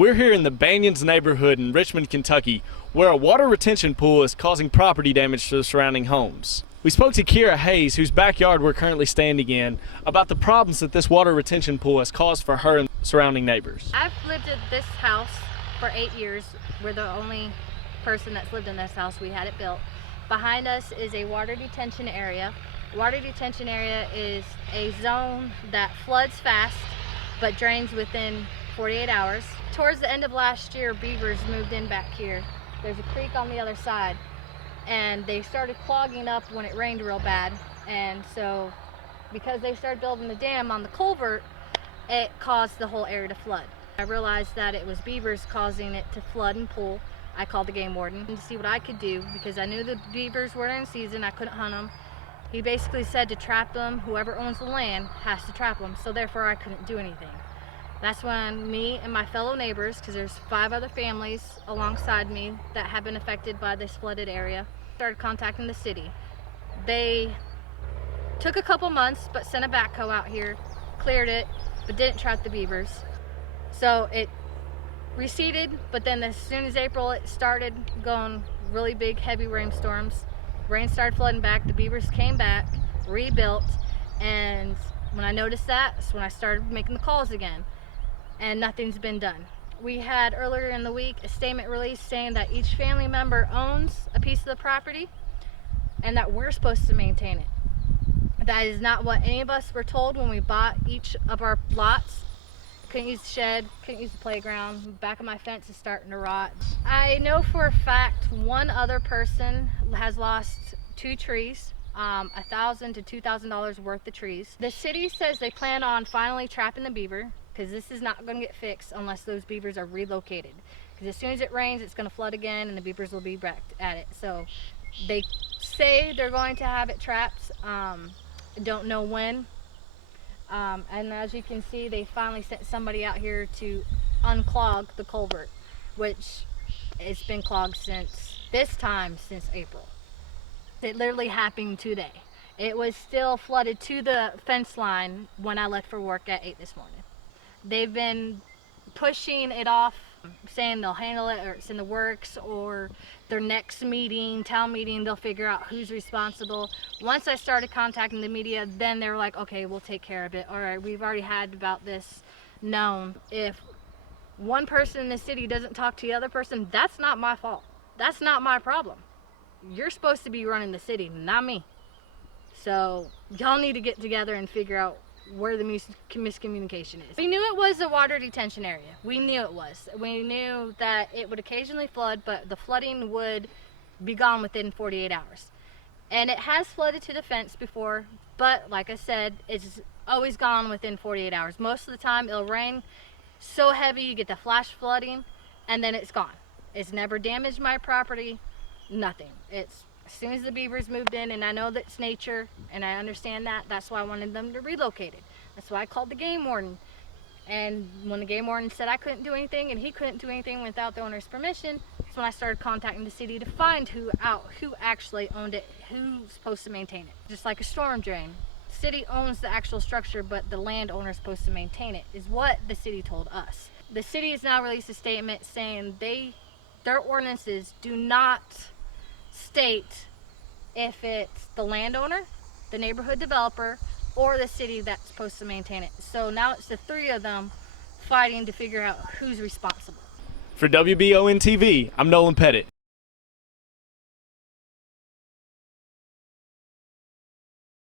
We're here in the Banyans neighborhood in Richmond, Kentucky, where a water retention pool is causing property damage to the surrounding homes. We spoke to Kira Hayes, whose backyard we're currently standing in, about the problems that this water retention pool has caused for her and surrounding neighbors. I've lived at this house for 8 years. We're the only person that's lived in this house. We had it built. Behind us is a water detention area. Water detention area is a zone that floods fast but drains within 48 hours. Towards the end of last year, Beavers moved in back here. There's a creek on the other side, and they started clogging up when it rained real bad. And so because they started building the dam on the culvert, it caused the whole area to flood. I realized that it was beavers causing it to flood and pool. I called the game warden to see what I could do because I knew the beavers were in season. I couldn't hunt them. He basically said to trap them. Whoever owns the land has to trap them, so therefore I couldn't do anything. That's when me and my fellow neighbors, because there's 5 other families alongside me that have been affected by this flooded area, started contacting the city. They took a couple months but sent a backhoe out here, cleared it, but didn't trap the beavers. So it receded, but then as soon as April it started going really big heavy rainstorms. Rain started flooding back, the beavers came back, rebuilt, and when I noticed that, that's when I started making the calls again, and nothing's been done. We had earlier in the week a statement released saying that each family member owns a piece of the property and that we're supposed to maintain it. That is not what any of us were told when we bought each of our lots. Couldn't use the shed, couldn't use the playground, the back of my fence is starting to rot. I know for a fact one other person has lost 2 trees, $1,000 to $2,000 worth of trees. The city says they plan on finally trapping the beaver because this is not going to get fixed unless those beavers are relocated. Because as soon as it rains, it's going to flood again and the beavers will be back at it. So they say they're going to have it trapped. Don't know when. And as you can see, they finally sent somebody out here to unclog the culvert, which it's been clogged since April. It literally happened today. It was still flooded to the fence line when I left for work at 8 this morning. They've been pushing it off, saying they'll handle it or it's in the works, or their next meeting, town meeting, they'll figure out who's responsible. Once I started contacting the media, then they were like, okay, we'll take care of it. All right, we've already had about this known. If one person in the city doesn't talk to the other person, that's not my fault. That's not my problem. You're supposed to be running the city, not me. So y'all need to get together and figure out where the miscommunication is. We knew it was a water detention area. We knew it was. We knew that it would occasionally flood, but the flooding would be gone within 48 hours. And it has flooded to the fence before, but like I said, it's always gone within 48 hours. Most of the time it'll rain so heavy you get the flash flooding and then it's gone. It's never damaged my property, nothing. It's as soon as the beavers moved in, and I know that's nature, and I understand that. That's why I wanted them to relocate it. That's why I called the game warden. And when the game warden said I couldn't do anything, and he couldn't do anything without the owner's permission, that's when I started contacting the city to find who actually owned it, who's supposed to maintain it. Just like a storm drain. The city owns the actual structure, but the landowner is supposed to maintain it, is what the city told us. The city has now released a statement saying their ordinances do not state if it's the landowner, the neighborhood developer, or the city that's supposed to maintain it. So now it's the 3 of them fighting to figure out who's responsible. For WBON TV, I'm Nolan Pettit.